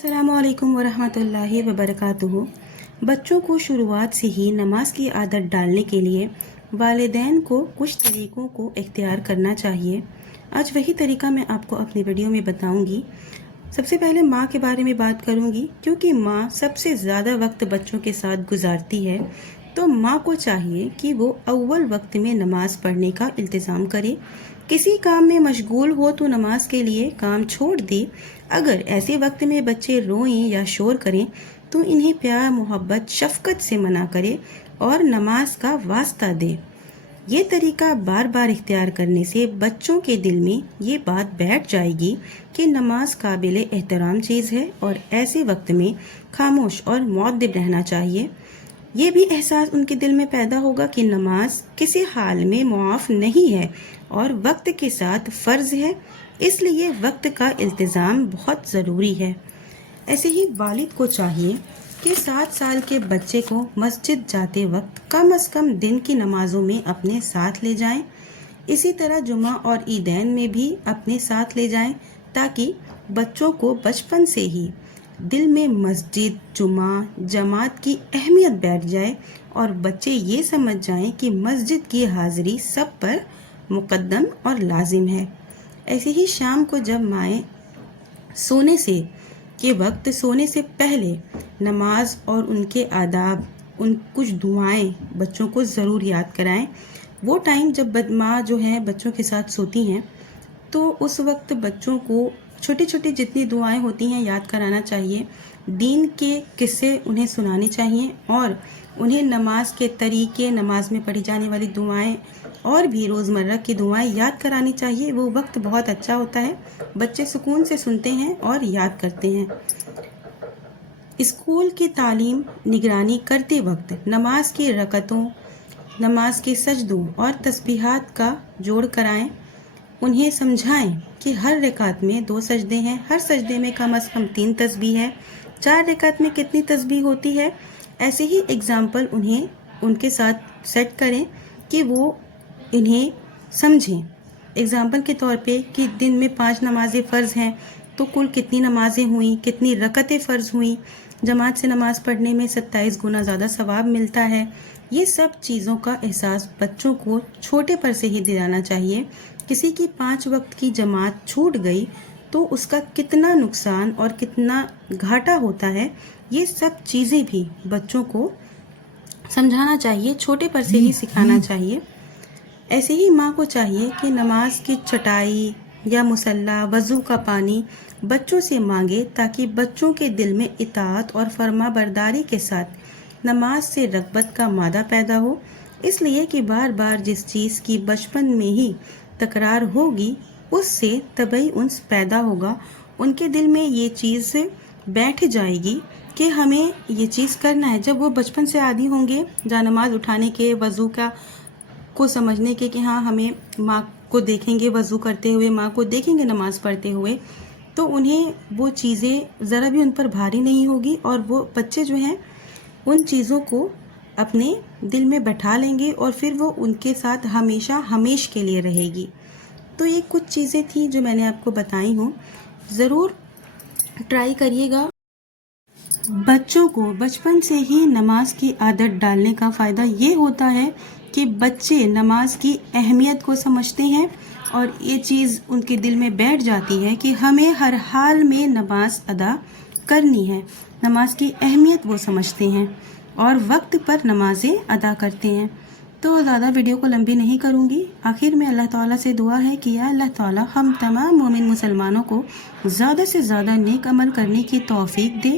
السلام علیکم ورحمۃ اللہ وبرکاتہ۔ بچوں کو شروعات سے ہی نماز کی عادت ڈالنے کے لیے والدین کو کچھ طریقوں کو اختیار کرنا چاہیے۔ آج وہی طریقہ میں آپ کو اپنی ویڈیو میں بتاؤں گی۔ سب سے پہلے ماں کے بارے میں بات کروں گی، کیونکہ ماں سب سے زیادہ وقت بچوں کے ساتھ گزارتی ہے، تو ماں کو چاہیے کہ وہ اول وقت میں نماز پڑھنے کا التزام کرے۔ کسی کام میں مشغول ہو تو نماز کے لیے کام چھوڑ دے۔ اگر ایسے وقت میں بچے روئیں یا شور کریں تو انہیں پیار، محبت، شفقت سے منع کرے اور نماز کا واسطہ دے۔ یہ طریقہ بار بار اختیار کرنے سے بچوں کے دل میں یہ بات بیٹھ جائے گی کہ نماز قابل احترام چیز ہے اور ایسے وقت میں خاموش اور مؤدب رہنا چاہیے۔ یہ بھی احساس ان کے دل میں پیدا ہوگا کہ نماز کسی حال میں معاف نہیں ہے اور وقت کے ساتھ فرض ہے، اس لیے وقت کا التزام بہت ضروری ہے۔ ایسے ہی والد کو چاہیے کہ 7 سال کے بچے کو مسجد جاتے وقت کم از کم دن کی نمازوں میں اپنے ساتھ لے جائیں۔ اسی طرح جمعہ اور عیدین میں بھی اپنے ساتھ لے جائیں، تاکہ بچوں کو بچپن سے ہی دل میں مسجد، جمعہ، جماعت کی اہمیت بیٹھ جائے اور بچے یہ سمجھ جائیں کہ مسجد کی حاضری سب پر مقدم اور لازم ہے۔ ایسے ہی شام کو جب مائیں سونے سے پہلے نماز اور ان کے آداب، ان کچھ دعائیں بچوں کو ضرور یاد کرائیں۔ وہ ٹائم جب ماں جو ہے بچوں کے ساتھ سوتی ہیں تو اس وقت بچوں کو چھوٹی چھوٹی جتنی دعائیں ہوتی ہیں یاد کرانا چاہیے۔ دین کے قصے انہیں سنانے چاہیے اور انہیں نماز کے طریقے، نماز میں پڑھی جانے والی دعائیں اور بھی روزمرہ کی دعائیں یاد کرانی چاہیے۔ وہ وقت بہت اچھا ہوتا ہے، بچے سکون سے سنتے ہیں اور یاد کرتے ہیں۔ اسکول کی تعلیم نگرانی کرتے وقت نماز کی رکعتوں، نماز کے سجدوں اور تسبیحات کا جوڑ کرائیں۔ انہیں سمجھائیں کہ ہر رکعت میں 2 سجدے ہیں، ہر سجدے میں کم از کم 3 تسبیح ہے، 4 رکعت میں کتنی تسبیح ہوتی ہے۔ ایسے ہی اگزامپل انہیں ان کے ساتھ سیٹ کریں کہ وہ انہیں سمجھیں۔ اگزامپل کے طور پہ کہ دن میں 5 نمازیں فرض ہیں تو کل کتنی نمازیں ہوئیں، کتنی رکعتیں فرض ہوئیں۔ جماعت سے نماز پڑھنے میں 27 گنا زیادہ ثواب ملتا ہے۔ یہ سب چیزوں کا احساس بچوں کو چھوٹے پر سے ہی دلانا چاہیے۔ کسی کی 5 وقت کی جماعت چھوٹ گئی تو اس کا کتنا نقصان اور کتنا گھاٹا ہوتا ہے، یہ سب چیزیں بھی بچوں کو سمجھانا چاہیے، چھوٹے پر سے ہی سکھانا چاہیے۔ ایسے ہی ماں کو چاہیے کہ نماز کی چٹائی یا مصلی، وضو کا پانی بچوں سے مانگے، تاکہ بچوں کے دل میں اطاعت اور فرما برداری کے ساتھ نماز سے رغبت کا مادہ پیدا ہو۔ اس لیے کہ بار بار جس چیز کی بچپن میں ہی تکرار ہوگی اس سے طبعی انس پیدا ہوگا، ان کے دل میں یہ چیز بیٹھ جائے گی کہ ہمیں یہ چیز کرنا ہے۔ جب وہ بچپن سے عادی ہوں گے جا نماز اٹھانے کے، وضو کو سمجھنے کے کہ ہاں ہمیں ماں کو دیکھیں گے وضو کرتے ہوئے، ماں کو دیکھیں گے نماز پڑھتے ہوئے، تو انہیں وہ چیزیں ذرا بھی ان پر بھاری نہیں ہوگی اور وہ بچے جو ہیں ان چیزوں کو اپنے دل میں بٹھا لیں گے اور پھر وہ ان کے ساتھ ہمیشہ ہمیش کے لیے رہے گی۔ تو یہ کچھ چیزیں تھیں جو میں نے آپ کو بتائی ہوں، ضرور ٹرائی کریے گا۔ بچوں کو بچپن سے ہی نماز کی عادت ڈالنے کا فائدہ یہ ہوتا ہے کہ بچے نماز کی اہمیت کو سمجھتے ہیں اور یہ چیز ان کے دل میں بیٹھ جاتی ہے کہ ہمیں ہر حال میں نماز ادا کرنی ہے۔ نماز کی اہمیت وہ سمجھتے ہیں اور وقت پر نمازیں ادا کرتے ہیں۔ تو زیادہ ویڈیو کو لمبی نہیں کروں گی۔ آخر میں اللہ تعالیٰ سے دعا ہے کہ یا اللہ تعالیٰ ہم تمام مومن مسلمانوں کو زیادہ سے زیادہ نیک عمل کرنے کی توفیق دے،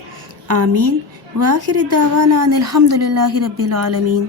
آمین۔ وآخر دعوانا ان الحمد للہ رب العالمین۔